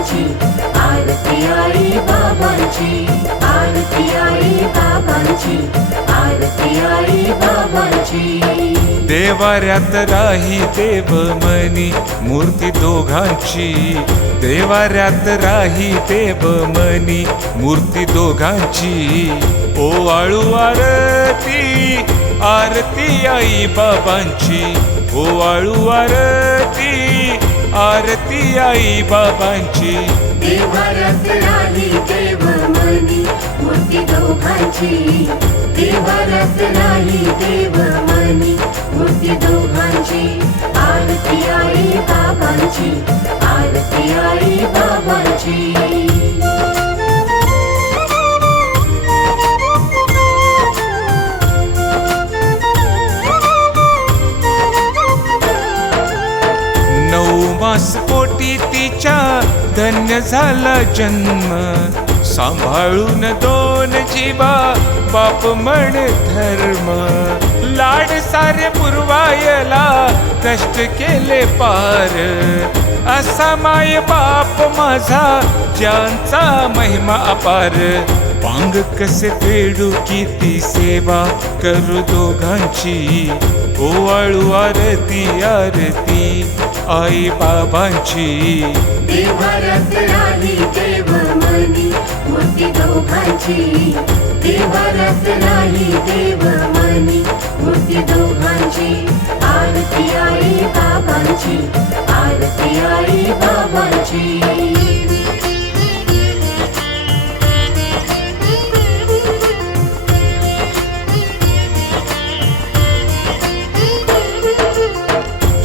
बाबांची, आरती आई बाबांची, आरती आई बाबांची, आरती आई बाबांची. देवाऱ्यात राही देव मनी मूर्ती दोघांची, देवाऱ्यात राही देव मनी मूर्ती दोघांची. ओवाळू आरती, आरती आई बाबांची, ओवाळू आरती, आरती आई बाबांची. देवाऱ्यात राही देव मनी मूर्ती दोघांची, देवाऱ्यात राही देव मनी मूर्ती दोघांची. आरती आई बाबांची, आरती आई बाबांची. मास पोटी तिच्या धन्य झाला जन्म, सांभाळून दोन जीवा बाप म्हण धर्म. लाड सारे पुरवायला कष्ट केले पार, असा माय बाप माझा ज्यांचा महिमा अपार. पांग कसे फेडू किती सेवा करू दोघांची, ओवाळू आरती, आरती आई बाबांची. देवाऱ्यात राही देव मनी मूर्ती दोघांची, देवाऱ्यात राही देव मनी मूर्ती दोघांची. आरती आई बाबांची, आरती आई बाबांची.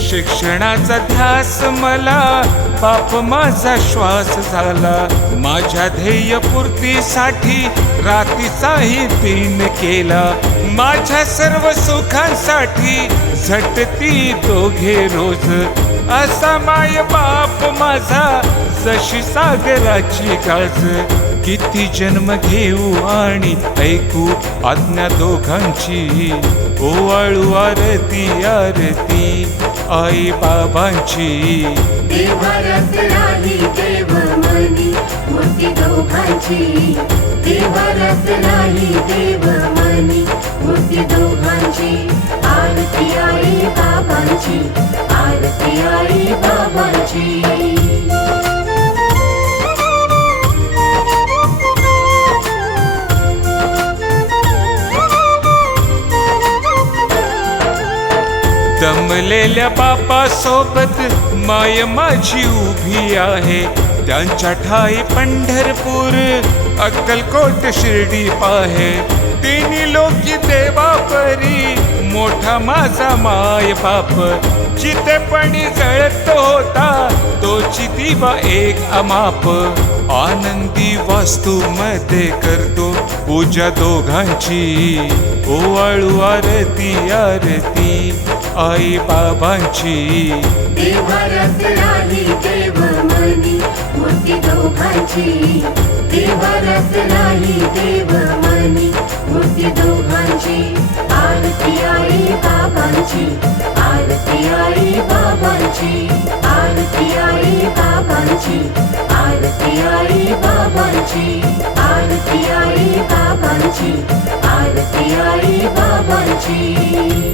शिक्षणाचा ध्यास मला बाप माझा श्वास झाला, माझ्या ध्येय पूर्तीसाठी रात्रीचाही दिन केला. माझ्या सर्व सुखांसाठी झटती दोघे रोज, असा माय बाप माझा जशी सागराची गाज. किती जन्म घेऊ आणि ऐकू आज्ञा दोघांची, ओवाळू आरती, आरती आई बाबांची. देवाऱ्यात राही देव मनी मूर्ती दोघांची, देवाऱ्यात राही देव मनी मूर्ती दोघांची. आरती आई बाबांची, आरती आई बाबांची. दमलेल्या बापासोबत माय माझी उभी आहे, त्यांच्या ठाई पंढरपूर अक्कलकोट शिर्डी पाहे. तिन्ही लोकी देवा परी मोठा माझा माय बाप, चितेपणी जळत होता तोची दिवा एक अमाप. आनंदी वास्तू मध्ये करतो पूजा दोघांची, ओवाळू आरती, आरती आई बाबांची. देवाऱ्यात राही देव मनी मूर्ती दोघांची, देवाऱ्यात राही देव मनी मूर्ती दोघांची. आरती आई बाबांची, आरती आई बाबांची, आरती आई बाबांची, आरती आई बाबांची, आरती आई बाबांची, आरती आई बाबांची.